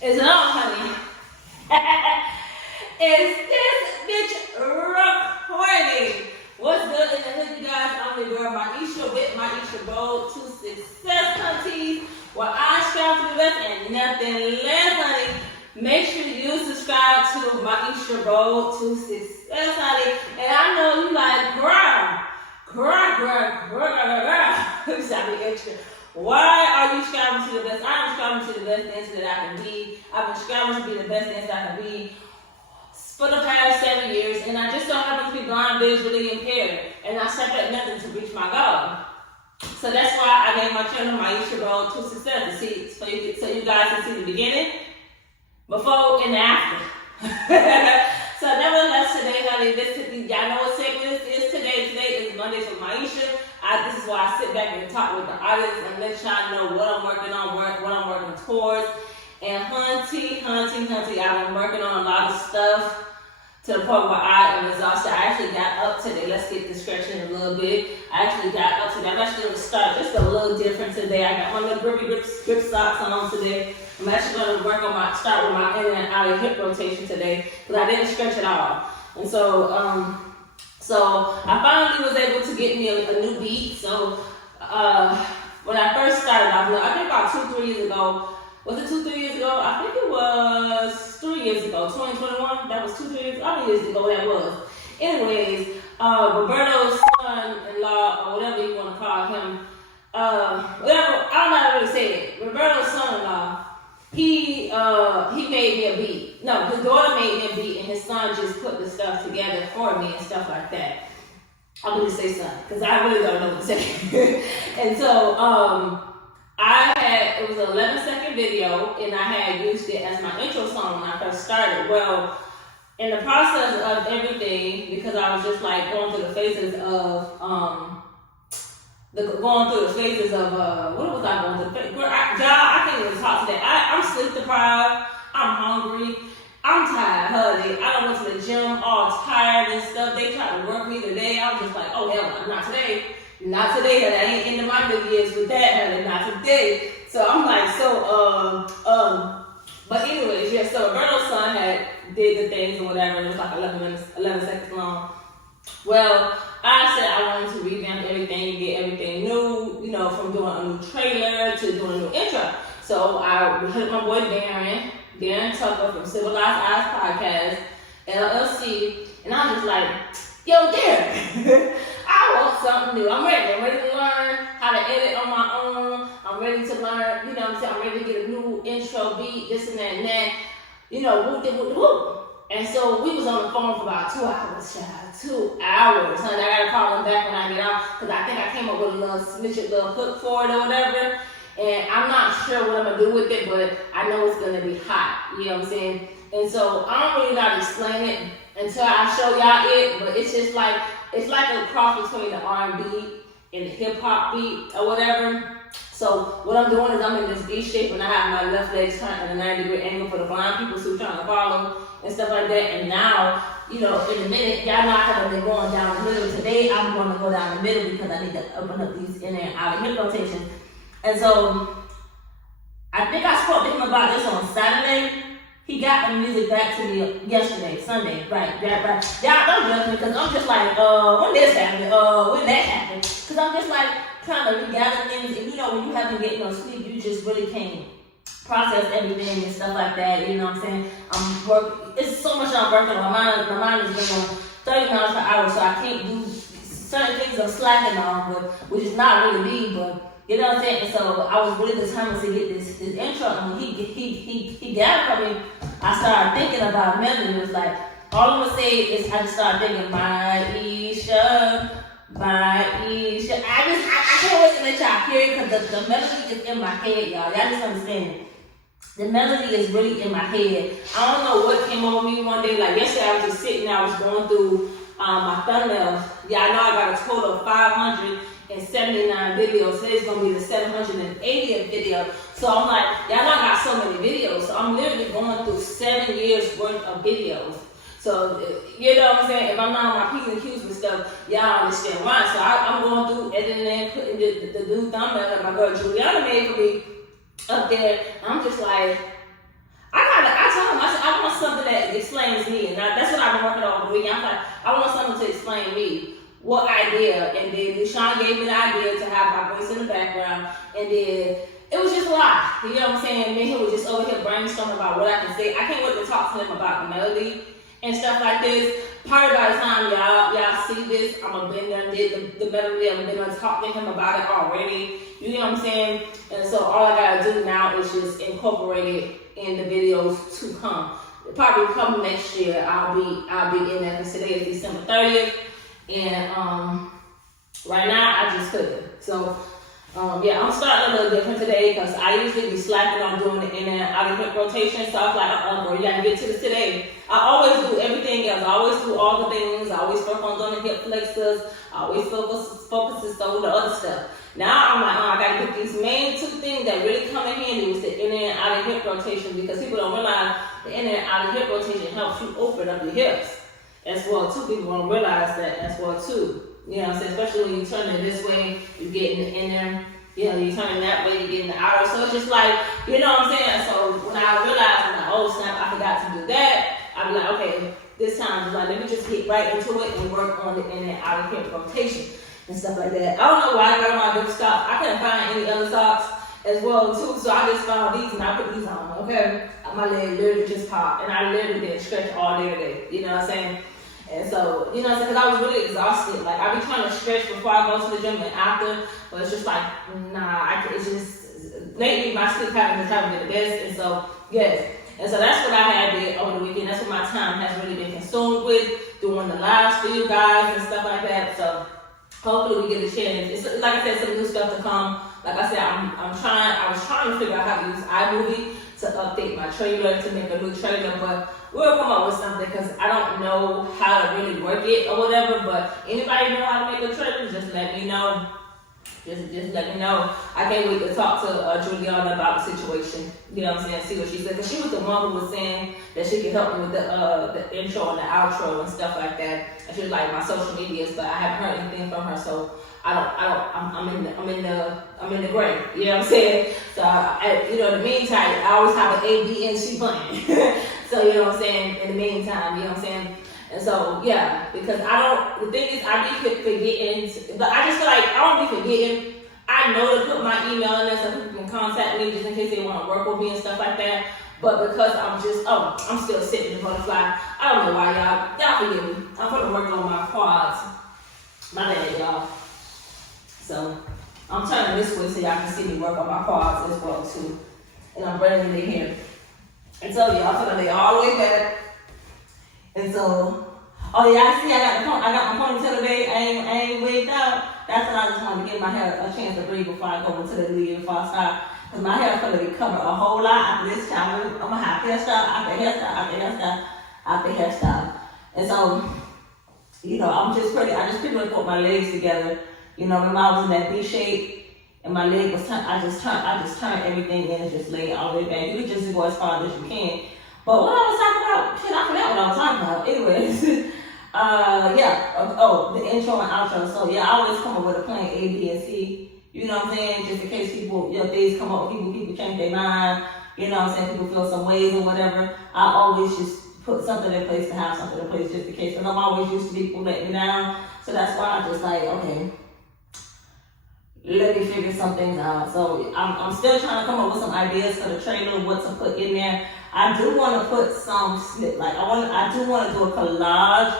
It's on, honey. Is this bitch recording? What's good in the hood, you guys? I'm your girl Myesha with Myesha Road to Success, hunties. Where I strive to the best and nothing less, honey. Make sure you subscribe to Myesha Road to Success, honey. And I know you like, girl. Sounding extra. Why are you striving to the best? I am striving to the best dancer that I can be. I've been striving to be the best dancer I can be for the past 7 years, and I just so happen to be blind, visually impaired, and I set at nothing to reach my goal. So that's why I named my channel Myesha Road to Success, to see, so you guys can see the beginning, before, and the after. So nevertheless, today, honey, y'all know what segment this is today. Today is Monday for Myesha. This is why I sit back and talk with the audience and let y'all know what I'm working on, what I'm working towards. And hunty, I've been working on a lot of stuff to the point where I am exhausted. I actually got up today. Let's get this stretching a little bit. I actually got up today. I'm actually going to start just a little different today. I got my little grip socks on today. I'm actually going to start with my in and out of hip rotation today because I didn't stretch at all. And so I finally was able to get me a new beat. So when I first started off, I think about 2-3 years ago. Was it 2-3 years ago? I think it was 3 years ago, 2021. That was 2-3 years. How many years ago that was? Anyways, Roberto's son-in-law, or whatever you want to call him, whatever, I don't know how to really say it. Roberto's son-in-law, he made me a beat. No, his daughter made me a beat, and his son just put the stuff together for me and stuff like that. I'm going to say son, because I really don't know what to say. And so, it was an 11-second video, and I had used it as my intro song when I first started. Well, in the process of everything, because I was just like going through the phases of, what was I going through? Girl, I can't even talk today. I'm sleep deprived, I'm hungry, I'm tired, honey. I done went to the gym all tired and stuff. They tried to work me today. I was just like, oh hell no, not today. Not today, honey. I ain't into my New Year's with that, honey. Not today. So I'm like, but anyways, yeah, so Roberto's son did the things or whatever. It was like 11 seconds long. Well, I said I wanted to revamp everything, get everything new, from doing a new trailer to doing a new intro. So I hit my boy Darren Tucker from Civilized Eyes Podcast, LLC, and I was just like, yo, Darren, I want something new. I'm ready to learn how to edit on my own. I'm ready to learn, I'm ready to get a new intro beat, this and that and that, whoop. And so we was on the phone for about 2 hours, child. 2 hours, honey. I gotta call him back when I get off, because I think I came up with a little hook for it or whatever. And I'm not sure what I'm gonna do with it, but I know it's gonna be hot. You know what I'm saying? And so I don't really know how to explain it until I show y'all it, but it's just like, it's like a cross between the R&B and the hip hop beat or whatever. So what I'm doing is I'm in this V shape and I have my left leg turned at a 90-degree angle for the blind people who are trying to follow and stuff like that. And now, in a minute, y'all not gonna be going down the middle. Today I'm going to go down the middle because I need to open up these in and out of hip rotation. And so I think I spoke to him about this on Saturday. He got the music back to me yesterday, Sunday, right. Y'all don't judge me because I'm just like, when this happened, when that happened. Because I'm just like trying to regather things. And when you haven't get no sleep, you just really can't process everything and stuff like that. You know what I'm saying? It's so much I'm working on. My mind is going 30 miles per hour, so I can't do certain things I'm slacking on, which is not really me, but you know what I'm saying? And so I was really determined to get this intro, and when he got it from me, I started thinking about melody. It was like, all I'm gonna say is I just started thinking, Myesha. I can't wait to let y'all hear it because the melody is in my head, y'all. Y'all just understand it. The melody is really in my head. I don't know what came over me one day. Like yesterday, I was just sitting there, I was going through my thumbnails. Yeah, I know I got a total of 579 videos. Today's gonna be the 780th video. So I'm like, y'all know I got so many videos. So I'm literally going through 7 years worth of videos. So, you know what I'm saying? If I'm not on my P's and Q's and stuff, y'all understand why. So I'm going through editing and putting the new thumbnail that my girl Juliana made for me up there. I'm just like, I something that explains me, and that's what I've been working on over the weekend. I'm like, I want something to explain me. What idea? And then Deshaun gave me the idea to have my voice in the background, and then it was just a lot. You know what I'm saying? Me and him was just over here brainstorming about what I can say. I can't wait to talk to him about the melody and stuff like this. Probably by the time y'all see this, I'm gonna been there and did the melody. I'm gonna talk to him about it already. You know what I'm saying? And so all I gotta do now is just incorporate it in the videos to come. Probably come next year. I'll be in there because today is December 30th. And right now I just couldn't. So yeah, I'm starting a little different today because I usually be slacking on doing the in and out of hip rotation. So I was like, bro, you gotta get to this today. I always do everything else. I always do all the things. I always work on doing the hip flexors. I always focuses on the other stuff. Now I'm like, I gotta get these main two things that really come in handy with the in and out of hip rotation, because people don't realize the in and out of hip rotation helps you open up your hips as well too. People don't realize that as well too. You know what I'm saying? Especially when you turn it this way, you're getting the inner. You know, you turn it that way, you're getting the outer. So it's just like, you know what I'm saying? So when I realized, I'm like, oh snap, I forgot to do that. I'm like, okay, this time, just like, let me just get right into it and work on the in and out of hip rotation and stuff like that. I don't know why I got on my big socks. I couldn't find any other socks as well too, so I just found these and I put these on, okay? My leg literally just popped, and I literally didn't stretch all day today, you know what I'm saying? And so, you know what I'm saying, because I was really exhausted. Like, I be trying to stretch before I go to the gym and after, but it's just like, nah, it's just, lately my sleep patterns haven't been the best, and so, yes. And so that's what I had did over the weekend. That's what my time has really been consumed with, doing the lives for you guys and stuff like that. So hopefully we get a chance. It's, like I said, some new stuff to come. Like I said, I was trying to figure out how to use iMovie to update my trailer, to make a new trailer, but we'll come up with something because I don't know how to really work it or whatever. But anybody know how to make a trailer, just let me know. Just let me know. I can't wait to talk to Juliana about the situation. You know what I'm saying? See what she said. Because she was the one who was saying that she could help me with the intro and the outro and stuff like that. And she was like my social medias, but I haven't heard anything from her, so I'm in the gray. You know what I'm saying? So you know, in the meantime, I always have an A, B, and C plan. So you know what I'm saying? In the meantime, you know what I'm saying? And so, yeah, because the thing is, I be forgetting, but I just feel like I don't be forgetting. I know to put my email in there so people can contact me just in case they want to work with me and stuff like that. But because I'm still sitting in the butterfly, I don't know why y'all forgive me. I'm going to work on my quads. My bad, y'all. So, I'm turning this way so y'all can see me work on my quads as well, too. And I'm bringing it in here. And so, y'all, I'm going to lay all the way back. And so, oh yeah, I see I got my ponytail today. I ain't wigged out. That's why I just wanted to give my hair a chance to breathe before I go into the lead, before I start. Because my hair is going to be covered a whole lot after this time. I'm going to have hairstyle after hairstyle. And so, you know, I just pretty much put my legs together. You know, when I was in that V shape and my leg was turned, I just turned everything in and just laid all the way back. You just go as far as you can. But what I was talking about, shit, I forgot what I was talking about. Anyways, the intro and outro. So yeah, I always come up with a plan A, B, and C. You know what I'm saying? Just in case people, you know, things come up, people change their mind. You know what I'm saying? People feel some ways or whatever. I always just put something in place to have something in place just in case. And I'm always used to people letting me down. So that's why I just like, okay, let me figure some things out. So I'm still trying to come up with some ideas for the trailer, what to put in there. I do want to put some I do want to do a collage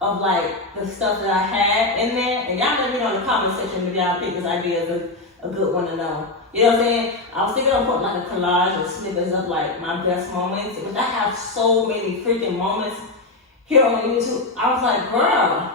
of like the stuff that I had in there, and y'all let me know in the comment section if y'all think this idea is a good one to know. You know what I'm saying? I was thinking of putting like a collage of snippets of like my best moments, which I have so many freaking moments here on YouTube. I was like, girl,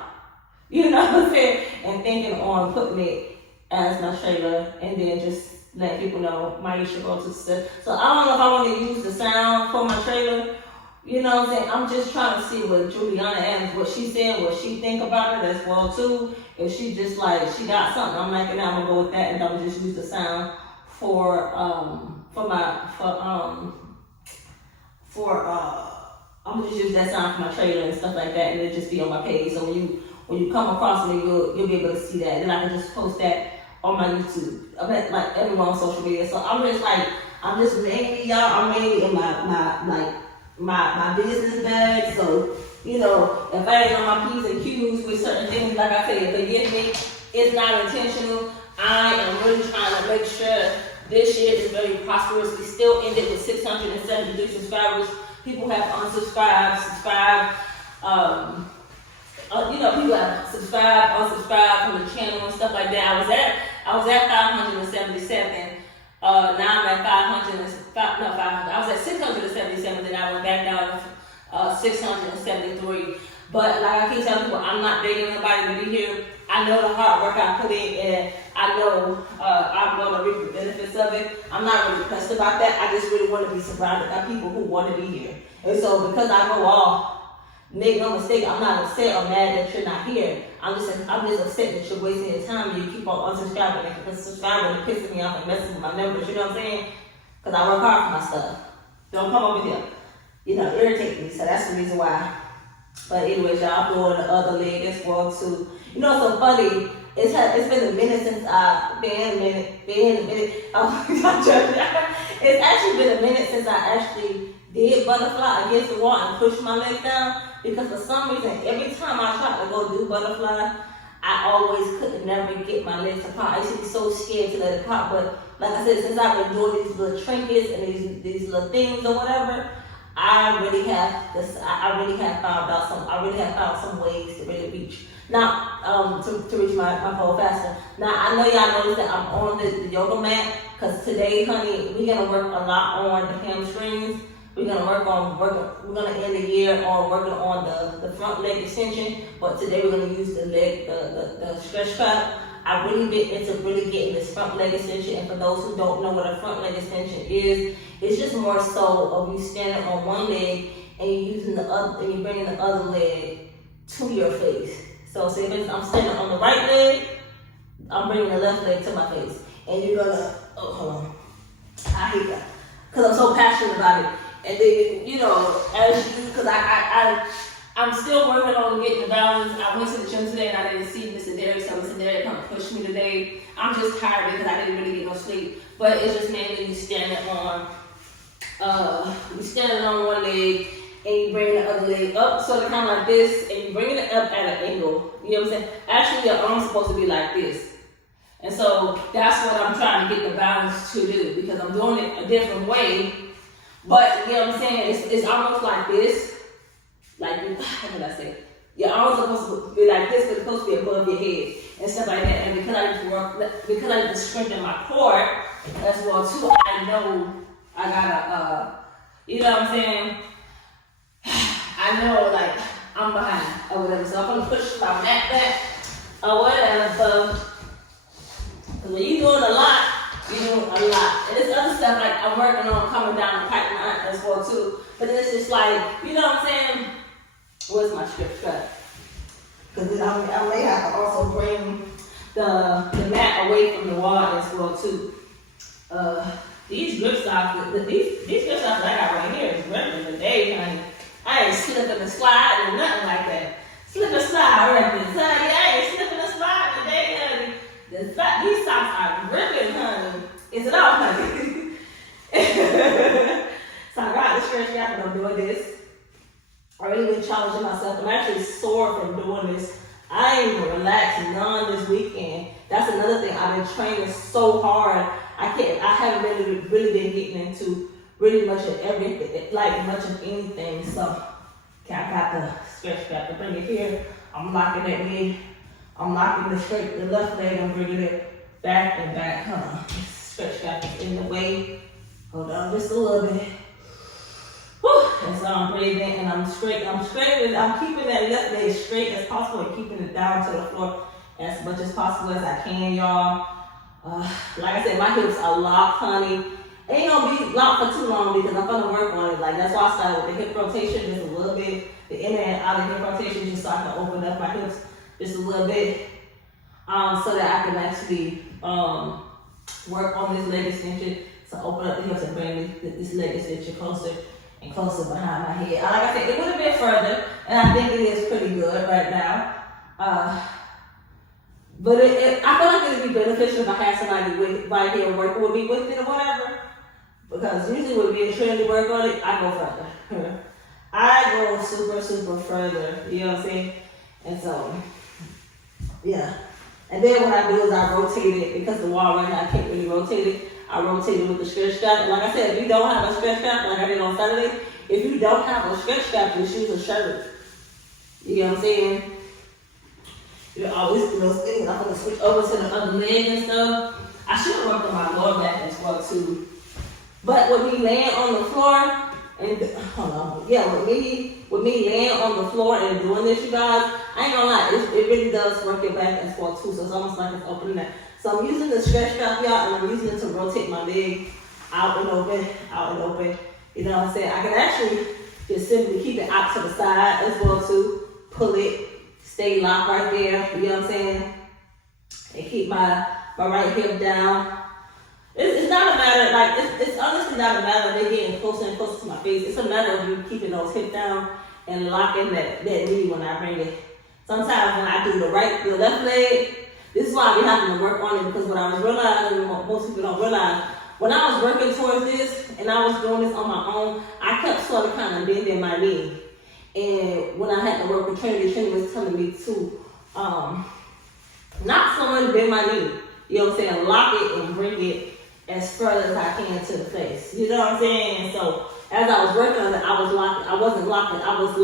you know what I'm saying? And thinking on putting it as my trailer, and then just let people know Myesha go to stuff. So I don't know if I want to use the sound for my trailer. You know what I'm saying? I'm just trying to see what Juliana and what she said, what she think about it as well too. If she just like, she got something, I'm like, and I'm gonna go with that, and I'm gonna just use the sound I'm gonna just use that sound for my trailer and stuff like that, and it'll just be on my page. So when you come across me, you'll be able to see that. Then I can just post that on my YouTube. I bet like everyone on social media. So I'm just mainly, y'all, I'm mainly in my my business bag. So, you know, if I ain't on my P's and Q's with certain things, like I said, forgive me, it's not intentional. I am really trying to make sure this year is very prosperous. We still ended with 673 subscribers. People have unsubscribed, subscribed. You know, people have subscribed, unsubscribed from the channel and stuff like that. I was at 577. Now I'm at 500. I was at 677. Then I went back down to 673. But like I keep telling people, I'm not begging nobody to be here. I know the hard work I put in, and I know I'm going to reap the benefits of it. I'm not really pressed about that. I just really want to be surrounded by people who want to be here. And so because I know all, make no mistake, I'm not upset or mad that you're not here. I'm just upset that you're wasting your time and you keep on unsubscribing and subscribing and pissing me off and messing with my numbers. You know what I'm saying? Because I work hard for my stuff. Don't come over here. You know, irritate me. So that's the reason why. But anyways, y'all, I'm doing the other leg as well too. You know, so funny. It's been a minute since I've been a minute. Oh, it's actually been a minute since I actually did butterfly against the wall and push my legs down, because for some reason, every time I try to go do butterfly, I always never get my legs apart. I used to be so scared to let it pop, but like I said, since I've been doing these little trinkets and these little things or whatever, I really have found some ways to really reach. Now, to reach my goal faster. Now, I know y'all noticed that I'm on the yoga mat, because today, honey, we're gonna work a lot on the hamstrings. We're gonna end the year on working on the front leg extension, but today we're gonna use the stretch trap. I've really been into really getting this front leg extension, and for those who don't know what a front leg extension is, it's just more so of you standing on one leg and you're using the other, and you're bringing the other leg to your face. So say if I'm standing on the right leg, I'm bringing the left leg to my face, and you're gonna, oh hold on, I hate that, because I'm so passionate about it. And then, you know, as you, because I'm still working on getting the balance. I went to the gym today and I didn't see Mr. Derek, so Mr. Derek kind of pushed me today. I'm just tired because I didn't really get no sleep. But it's just mainly you standing on one leg and you bring the other leg up, so they're kind of like this, and you bring it up at an angle. You know what I'm saying? Actually, your arm's supposed to be like this. And so that's what I'm trying to get the balance to do, because I'm doing it a different way. But you know what I'm saying? It's almost like this. Like, how can I say? Your arms are supposed to be like this, but it's supposed to be above your head and stuff like that. And because I need to strengthen my core as well too, I know I gotta, you know what I'm saying? I know, like, I'm behind or whatever. So I'm gonna push my mat back or whatever. When you're doing a lot, you're doing a lot. And there's other stuff like I'm working on coming down the pipeline as well too. But then it's just like, you know what I'm saying? Where's my strip strap? Because I may have to also bring the mat away from the wall as well too. These grip stocks, these grip stocks I got right here is ripping today, honey. I ain't slipping and sliding or nothing like that. Slip and slide ripping, honey. I ain't slipping and sliding today, honey. These socks are ripping, honey. Is it all, honey? So I got the stretch out and I'm doing this. I really been challenging myself. I'm actually sore from doing this. I ain't even relaxed none this weekend. That's another thing. I've been training so hard. I haven't really been getting into really much of everything, like much of anything. So I got the stretch strap to bring it here. I'm locking it in. I'm locking the left leg. I'm bringing it back and back. Stretch strap is in the way. Hold on just a little bit. Whew. And so I'm breathing and I'm straight. I'm keeping that left leg straight as possible and keeping it down to the floor as much as possible as I can, y'all. Like I said, my hips are locked, honey. Ain't gonna be locked for too long because I'm gonna work on it. Like that's why I started with the hip rotation just a little bit, the in and out of hip rotation, just so I can open up my hips just a little bit, so that I can actually work on this leg extension. So open up the hips and bring this leg extension closer and closer behind my head. Like I said, it would have been further, and I think it is pretty good right now. But I feel like it would be beneficial if I had somebody right here working with me with it or whatever. Because usually when we train to work on it, I go further. I go super, super further. You know what I'm saying? And so, yeah. And then what I do is I rotate it because the wall right now I can't really rotate it. I rotate it with the stretch strap. And like I said, if you don't have a stretch strap, like I did on Saturday, if you don't have a stretch strap, just use a shirt. You know what I'm saying? You always do those things. I'm gonna switch over to the other leg and stuff. I should have worked on my lower back as well too. But with me laying on the floor and hold on, yeah, with me laying on the floor and doing this, you guys, I ain't gonna lie, it really does work your back as well too. So it's almost like it's opening that. So I'm using the stretch strap, y'all, and I'm using it to rotate my leg out and open, out and open. You know what I'm saying? I can actually just simply keep it out to the side as well too. Pull it, stay locked right there. You know what I'm saying? And keep my right hip down. It's not a matter, like, it's honestly not a matter of they getting closer and closer to my face. It's a matter of you keeping those hips down and locking that knee when I bring it. Sometimes when I do the left leg, this is why I be having to work on it, because what I was realizing, most people don't realize, when I was working towards this and I was doing this on my own, I kept sort of kind of bending my knee. And when I had to work with Trinity was telling me to not so much bend my knee. You know what I'm saying? Lock it and bring it as further as I can to the face. You know what I'm saying? So as I was working on it, I was locking. I wasn't locking. I was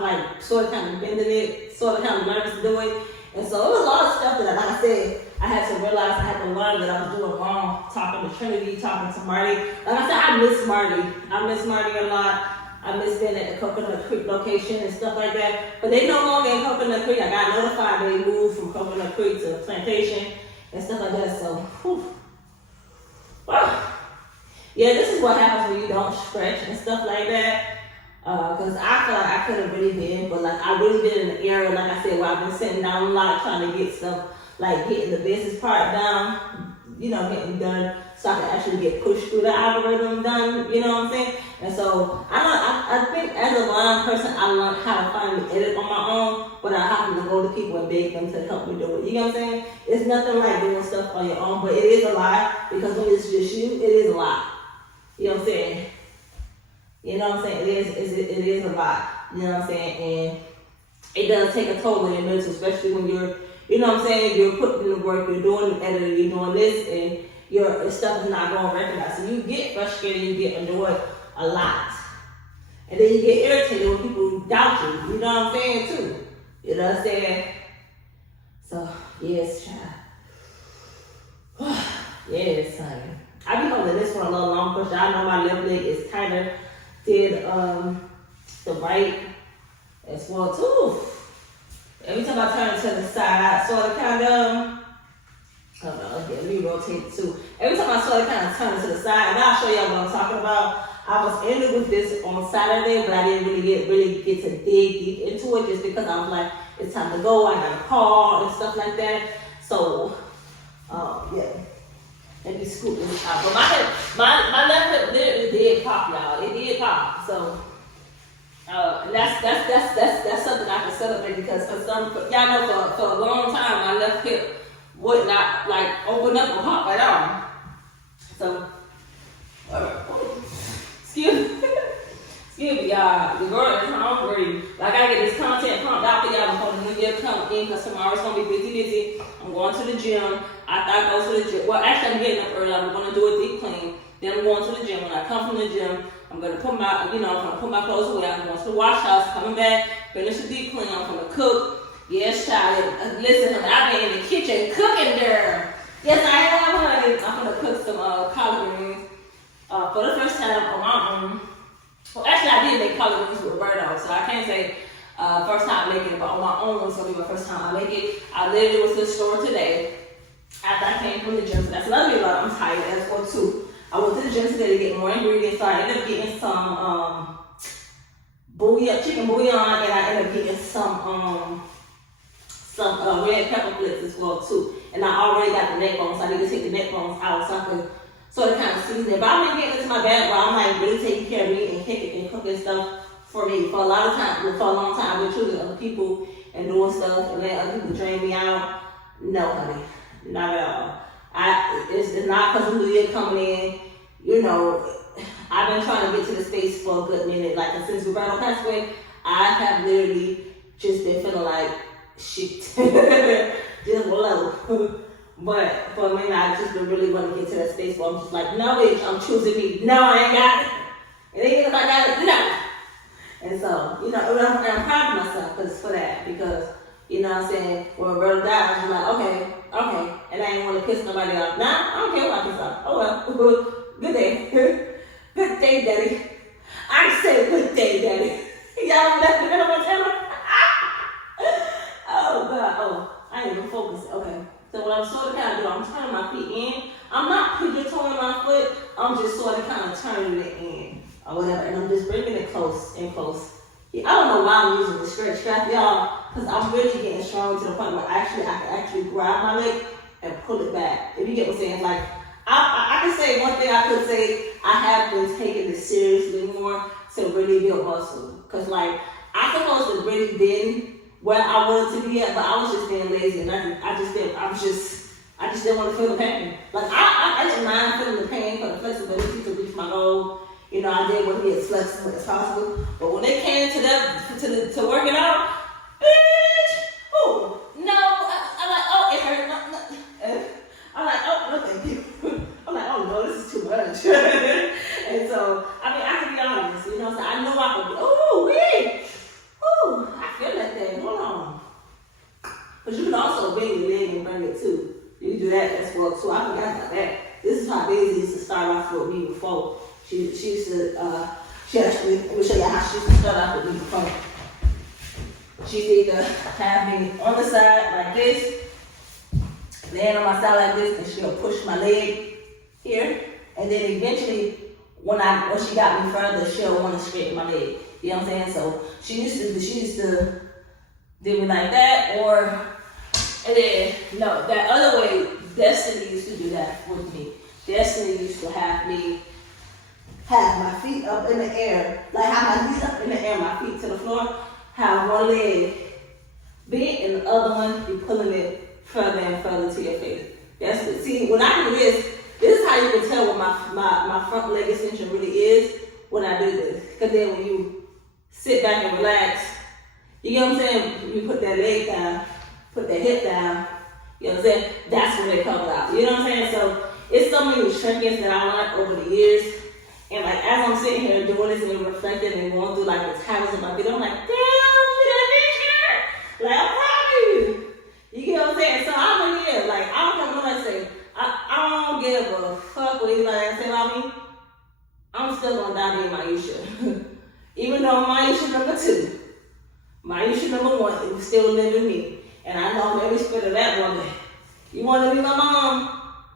like sort of kind of bending it, sort of kind of nervous to do it. And so it was a lot of stuff that, like I said, I had to realize, I had to learn that I was doing wrong. Talking to Trinity, talking to Marty. Like I said, I miss Marty. I miss Marty a lot. I miss being at the Coconut Creek location and stuff like that. But they no longer in Coconut Creek. I got notified they moved from Coconut Creek to Plantation and stuff like that. So, whew. Wow. Yeah, this is what happens when you don't stretch and stuff like that. Because I feel like I could have really been, but like I really been in the area, like I said, where I've been sitting down a lot trying to get stuff, like getting the business part down, you know, getting done so I can actually get pushed through the algorithm done, you know what I'm saying? And so I think as a blind person, I learned how to finally edit on my own without having to go to people and beg them to help me do it. You know what I'm saying? It's nothing like doing stuff on your own, but it is a lot, because when it's just you, it is a lot. You know what I'm saying? You know what I'm saying? It is a lot. You know what I'm saying? And it does take a toll on your mental, especially when you're, you know what I'm saying, you're putting in the work, you're doing the editing, you're doing this, and your stuff is not going recognized. So you get frustrated, you get annoyed a lot. And then you get irritated when people doubt you. You know what I'm saying, too? You know what I'm saying? So, yes, child. Yes, honey. I be holding this one a little long, because y'all know my left leg is tighter than the right as well, too. Every time I turn it to the side, I sort of kind of, hold on, okay, let me rotate it too. Every time I sort of kind of turn it to the side, and I'll show y'all what I'm talking about. I was ended with this on Saturday, but I didn't really get to dig deep into it, just because I was like, it's time to go, I got a call and stuff like that. So, yeah. Let me scoop this out. But my left hip literally did pop, y'all. It did pop. So, and that's something I can celebrate, because y'all know for a long time my left hip would not like open up or pop at all. So, excuse me, y'all. The girl is hungry. But I gotta get this content pumped out for y'all before the new year comes in, because tomorrow's gonna be busy. I'm going to the gym. After I go to the gym, well, actually I'm getting up early. I'm gonna do a deep clean. Then I'm going to the gym. When I come from the gym, I'm gonna put my, I'm gonna put my clothes away. I'm going to the wash house, coming back, finish the deep clean. I'm gonna cook. Yes, child. Listen, I've been in the kitchen cooking there. Yes, I have, honey. I'm gonna cook some collard greens for the first time on my own. Well, actually, I did make collard greens with Roberto, so I can't say first time making it, but on my own, it's gonna be my first time I make it. I literally was to the store today after I came from the gym. So that's another reason I'm tired as well too. I went to the gym today to get more ingredients, so I ended up getting some chicken bouillon, and I ended up getting some red pepper flakes as well too. And I already got the neck bones, so I need to take the neck bones out so I can sort of kind of season it. But I've been getting into my bag where I'm like really taking care of me and cooking stuff for me. For a long time, I've been choosing other people and doing stuff and letting other people drain me out. No, honey, not at all. It's not because of New Year coming in. You know, I've been trying to get to the space for a good minute. Like since Roberto passed away, I have literally just been feeling like shit, just low. But for me, I just been really want to get to that space where I'm just like, no, bitch, I'm choosing me. No, I ain't got it. And even if I got it, no. And so, I'm proud of myself for that because, you know what I'm saying, when Roberto died, I was like, okay. And I ain't want to piss nobody off. Nah, I don't care what I piss off. Oh well, good day. Good day, daddy. I said good day, daddy. Y'all know that's the middle of my channel? Oh, God. Oh, I ain't even focused. Okay. So what I'm sort of kind of doing, I'm turning my feet in. I'm not pigeon-toeing my foot. I'm just sort of kind of turning it in or whatever. And I'm just bringing it close and close. I don't know why I'm using the stretch strap, y'all, because I'm really getting strong to the point where I can actually grab my leg and pull it back. If you get what I'm saying, like I can say one thing I could say, I have been taking this seriously more to really build muscle. Because like I'm supposed to really been where I wanted to be at, but I was just being lazy and I just didn't want to feel the pain. Like I didn't mind feeling the pain for the flexibility to reach my goal. I did want to be as flexible as possible. But when it came to working out, bitch, oh, no, I'm like, oh, it hurt. No. I'm like, oh, no, thank you. I'm like, oh, no, this is too much. And so, I can be honest, so I know I can be, I feel that thing, hold on. But you can also bend your leg and bring it too. You can do that as well too. I forgot about that. This is how Daisy used to start off with me before. She used to, let me show you how she used to start off with me before. She used to either have me on the side like this, laying on my side like this, and she'll push my leg here. And then eventually, when she got me further, she'll want to straighten my leg. You know what I'm saying? So she used to do me like that, and then, that other way, Destiny used to do that with me. Destiny used to have me have my feet up in the air, like have my knees up in the air, my feet to the floor, have one leg bent and the other one, you pulling it further and further to your face. See, when I do this is how you can tell what my front leg extension really is when I do this. Because then when you sit back and relax, you get what I'm saying? You put that leg down, put that hip down, you know what I'm saying? That's when it comes out. You know what I'm saying? So it's so many shrinkings that I learned over the years. And like as I'm sitting here doing this and reflecting and going through like the towers of my video, I'm like, damn, that bitch hurt. Like I'm proud of you. You get what I'm saying? So I'm in here, like I don't care what I say. I don't give a fuck what anybody say about me. I'm still gonna die being Myesha. Even though I'm Myesha number 2. Myesha number 1 is still living me. And I know every spirit of that woman. You wanna be my mom?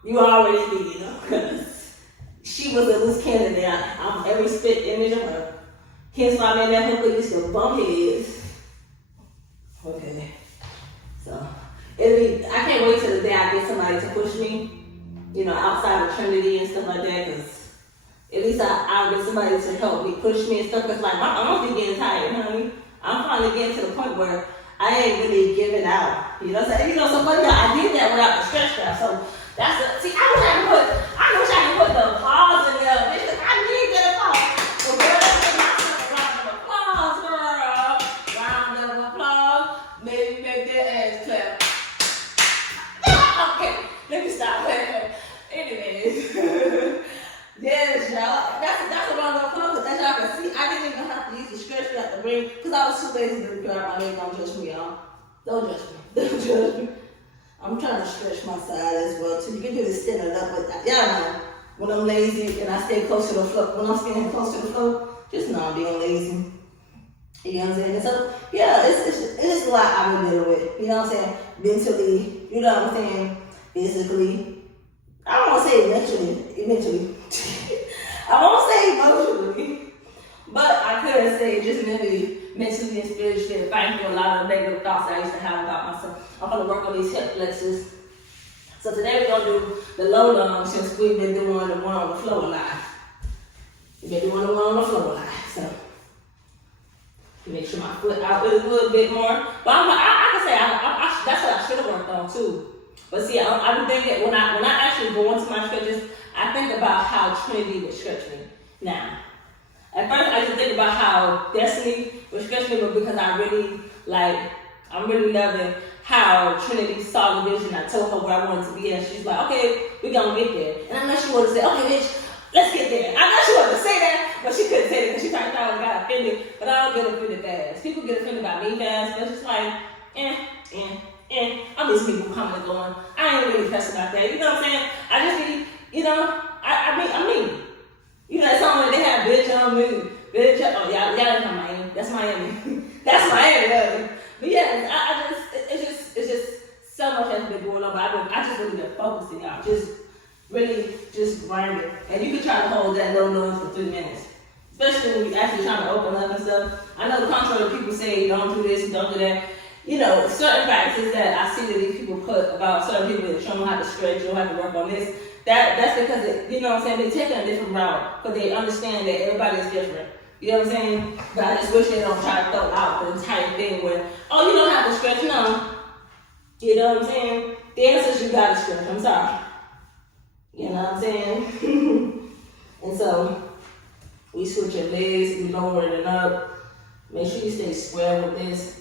You already be, because she was a loose candidate. I'm every spit image of her. Hence why me and that hooker used to bump heads. Okay. So I can't wait till the day I get somebody to push me, outside of Trinity and stuff like that, because at least I'll get somebody to help me push me and stuff, because like my arms be getting tired, honey. I'm finally getting to the point where I ain't really giving out. You know what I'm saying? So funny, I did that without the stretch strap. So that's see, I wish I could put the applause in there, bitch. I need that applause. So girl, let's give myself a round of applause, girl. Round of applause. Maybe make that ass clap. Okay, let me stop laughing. Anyways, yes, y'all. That's a round of applause. As y'all can see, I didn't even have to use the stretch strap to bring, because I was too lazy to grab my leg. Don't judge me, y'all. Don't judge me. Don't judge me. I'm trying to stretch my side as well too. You can do this standing up with that. Y'all know when I'm lazy and I stay close to the floor. When I'm standing close to the floor, just know I'm being lazy. You know what I'm saying? And so yeah, it's a lot I've been dealing with. You know what I'm saying? Mentally, you know what I'm saying? Physically. I don't want to say eventually. I won't say emotionally. But I could say just mentally and spiritually, fighting through a lot of negative thoughts that I used to have about myself. I'm going to work on these hip flexors. So today we're going to do the low lunge, since we've been doing the one on the floor a lot. We've been doing the one on the floor a lot. So make sure my foot out a little bit more. But I can say that's what I should have worked on too. But see, I'm thinking when I actually go into my stretches, I think about how Trinity would stretch me. Now, at first I used to think about how destiny was stretching me, but because I'm really loving how Trinity saw the vision. I told her where I wanted to be, and she's like, okay, we're gonna get there. And I know she wanted to say, okay, bitch, let's get there. I know she wanted to say that, but she couldn't say it because she probably thought I got offended. But I don't get offended fast. People get offended by me fast, but it's just like, I'm just people coming and going. I ain't really pressed about that. You know what I'm saying? I just be, I mean. You know that song where they have bitch on me, bitch. Oh, y'all that's not Miami. That's Miami. That's Miami. But yeah, it's just so much has been going on. But I just really been focusing, y'all. Just grinding. And you can try to hold that low noise for 3 minutes. Especially when you actually trying to open up and stuff. I know the contrary people say, don't do this, don't do that. You know, certain practices that I see that these people put about certain people that show them how to stretch, you don't have to work on this. That's because, you know what I'm saying, they're taking a different route, but they understand that everybody is different. You know what I'm saying? But I just wish they don't try to throw out the entire thing where, oh, you don't have to stretch, no. You know what I'm saying? The answer is you gotta stretch, I'm sorry. You know what I'm saying? And so, we switch your legs, we lower it up. Make sure you stay square with this.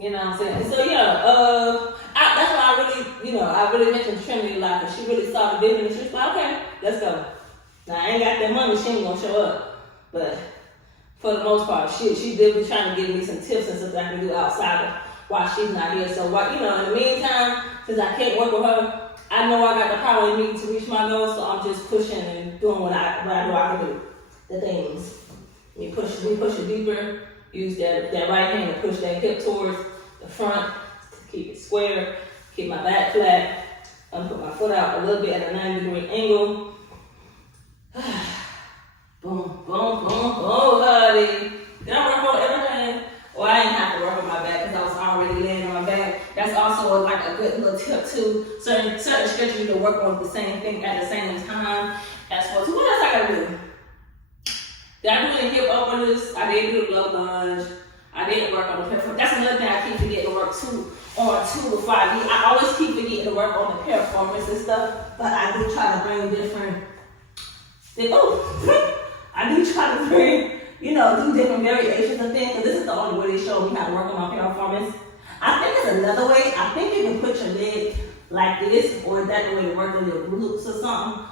You know what I'm saying? And so that's why I really mentioned Trinity a lot, because she really saw the vision and she was like, okay, let's go. Now I ain't got that money, she ain't gonna show up. But for the most part, she did be trying to give me some tips and stuff that I can do outside of while she's not here. So in the meantime, since I can't work with her, I know I got the power in me to reach my goals, so I'm just pushing and doing what I know I can do. The things. We push it deeper. Use that right hand to push that hip towards the front, to keep it square, keep my back flat. I'm put my foot out a little bit at a 90-degree angle. Boom, boom, boom, boom, honey. Did I work on everything? Well, I didn't have to work on my back because I was already laying on my back. That's also like a good little tip too. Certain stretches you can work on the same thing at the same time. As well. So what else I gotta do? Did I do any hip openers? I did do the low lunge. I didn't work on the performance. That's another thing I keep forgetting to work on before I get. I always keep forgetting to work on the performance and stuff, but I do try to bring different. I do try to bring, do different variations of things. Because this is the only way they show me how to work on my performance. I think there's another way. I think you can put your leg like this, or is that the way to work on your glutes or something,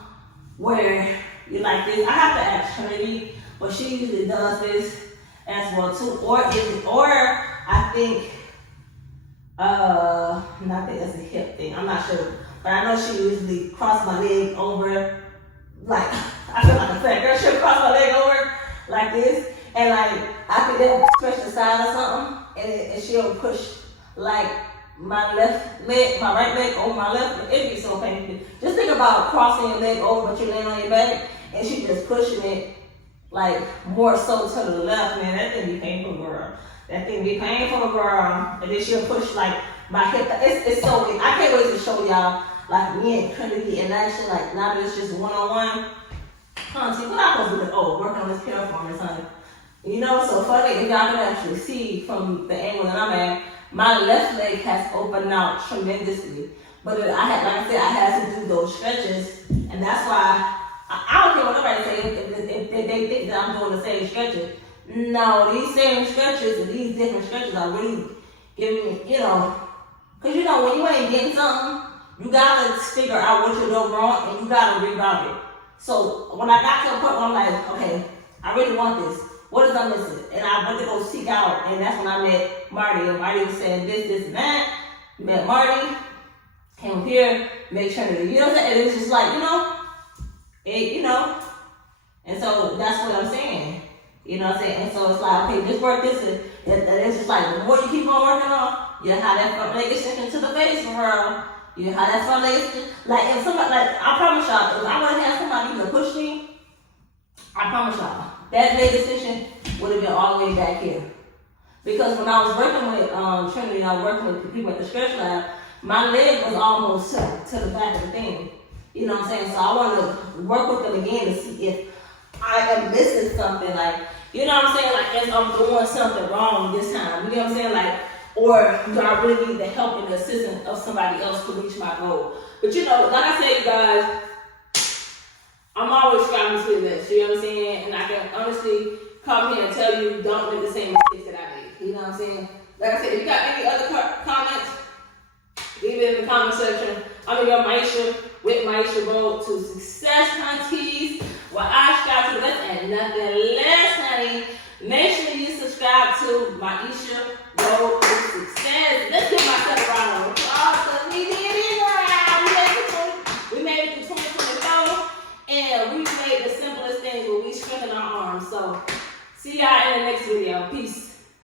where you're like this. I have to ask Trinity, but she usually does this as well too. Or I think that's a hip thing. I'm not sure, but I know she usually cross my leg over, like I feel like a fat girl. She'll cross my leg over like this, and like I think they'll stretch the side or something, and she'll push like my left leg, my right leg over my left. It'd be so painful. Just think about crossing your leg over, but you're laying on your back, and she just pushing it like more so to the left. Man, that thing be painful, girl. That thing be painful, girl. And then she'll push like my hip. It's so weird. I can't wait to show y'all like me and Trinity in action. Like now that it's just one-on-one. See what I'm supposed to do? Working on this performance, honey. So funny if y'all can actually see from the angle that I'm at, my left leg has opened out tremendously. But I had to do those stretches, and that's why I don't care what nobody say if they think that I'm doing the same stretches. No, these same stretches and these different stretches are really giving me, because when you ain't getting something, you gotta figure out what you're doing wrong and you gotta reroute it. So when I got to a point where I'm like, okay, I really want this. What is I missing? And I went to go seek out, and that's when I met Marty. And Marty was saying this, and that. Met Marty, came up here, met Trinity. You know what I'm saying? And it's just like, and so that's what I'm saying. You know what I'm saying? And so it's like, okay, just work this, and it's just like, the more you keep on working on, you have that front leg extension to the face, girl. You have that front leg extension. Like, if somebody, I promise y'all, if I would have had somebody to push me, I promise y'all, that leg extension would have been all the way back here. Because when I was working with Trinity, I was working with people at the stretch lab, my leg was almost to the back of the thing. You know what I'm saying? So I want to work with them again to see if I am missing something. Like, you know what I'm saying? Like, if I'm doing something wrong this time. You know what I'm saying? Like, or do I really need the help and the assistance of somebody else to reach my goal? But like I said, you guys, I'm always striving to the best. You know what I'm saying? And I can honestly come here and tell you, don't make the same mistakes that I made. You know what I'm saying? Like I said, if you got any other comments, leave it in the comment section. I'm your Myesha with Myesha Road to Success, hunties. Well, I strive to less and nothing less, honey. Make sure you subscribe to Myesha